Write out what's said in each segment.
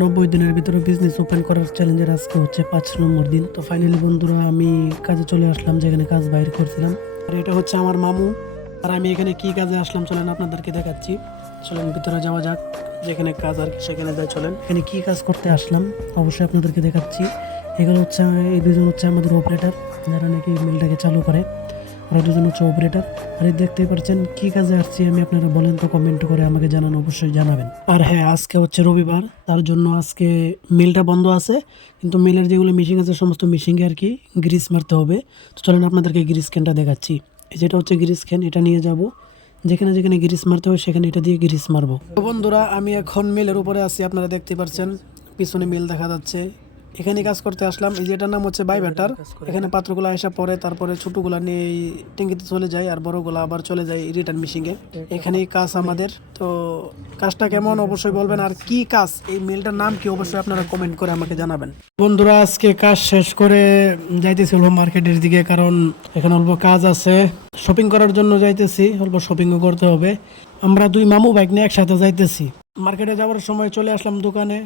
90 দিনের ভিতরে business open করার চ্যালেঞ্জের আজকে হচ্ছে 5 নম্বর দিন। তো ফাইনালি বন্ধুরা আমি কাজে চলে আসলাম, যেখানে কাজ বাইর করছিলাম। আর এটা হচ্ছে আমার মামু। আর আমি এখানে কি কাজে আসলাম চলেন আপনাদেরকে দেখাচ্ছি। চলেন ভিতরে যাওয়া যাক, যেখানে কাজ আর কি সেখানে যাই। চলেন এখানে কি কাজ করতে আসলাম অবশ্যই আপনাদেরকে দেখাচ্ছি। এগুলো হচ্ছে এই দুজন হচ্ছে আমাদের অপারেটর, যারা নাকি মিলটাকে চালু করে। ওরা দুজন হচ্ছে অপারেটর। আর এই দেখতেই পাচ্ছেন কি কাজে আসছি আমি, আপনারা বলেন তো, কমেন্ট করে আমাকে জানান, অবশ্যই জানাবেন। আর হ্যাঁ, আজকে হচ্ছে রবিবার, তার জন্য আজকে মিলটা বন্ধ আছে। কিন্তু মিলের যেগুলো মেশিন আছে সমস্ত মেশিনকে আর কি গ্রিস মারতে হবে। তো চলেন আপনাদেরকে গ্রিস ক্যানটা দেখাচ্ছি। এই যেটা হচ্ছে গ্রিস ক্যান, এটা নিয়ে যাব। যেখানে যেখানে গ্রিস মারতে হবে সেখানে এটা দিয়ে গ্রিস মারবো। তো বন্ধুরা আমি এখন মিলের উপরে আছি, আপনারা দেখতে পাচ্ছেন পিছনে মিল দেখা যাচ্ছে। এখানে কাজ করতে আসলাম। এই যেটার নাম হচ্ছে বাইবেটার। এখানে পাত্রগুলো আসা পরে তারপরে ছোটগুলা নিয়ে এই ট্যাঙ্কিতে চলে যায়, আর বড়গুলো আবার চলে যায় রিটার্ন মেশিনে। এখানেই কাজ আমাদের। তো কাজটা কেমন অবশ্যই বলবেন, আর কি কাজ, এই মিলটার নাম কি অবশ্যই আপনারা কমেন্ট করে আমাকে জানাবেন। বন্ধুরা আজকে কাজ শেষ করে যাইতেছি অল্প মার্কেটের দিকে, কারণ এখানে অল্প কাজ আছে। শপিং করার জন্য যাইতেছি, অল্প শপিংও করতে হবে। আমরা দুই মামু বাইক নিয়ে একসাথে যাইতেছি। মার্কেটে যাওয়ার সময় চলে আসলাম দোকানে,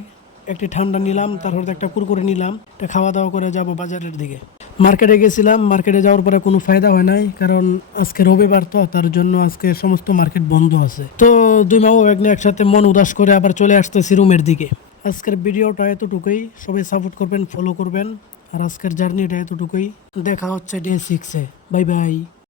একটি ঠান্ডা নিলাম, তারপর একটা কুরকুরে নিলাম, এটা খাওয়া দাওয়া করে যাব বাজারের দিকে। মার্কেটে গেছিলাম, মার্কেটে যাওয়ার পরে কোনো ফায়দা হয় নাই, কারণ আজকে রবিবার, তো তার জন্য আজকে সমস্ত মার্কেট বন্ধ আছে। তো দুই মামু ব্যাগ নিয়ে একসাথে মন উদাস করে আবার চলে আসতেছি রুমের দিকে। আজকের ভিডিওটা এতটুকুই, সবাই সাপোর্ট করবেন, ফলো করবেন। আর আজকের জার্নিটা এতটুকুই। দেখা হচ্ছে ডে 6-এ। Bye bye.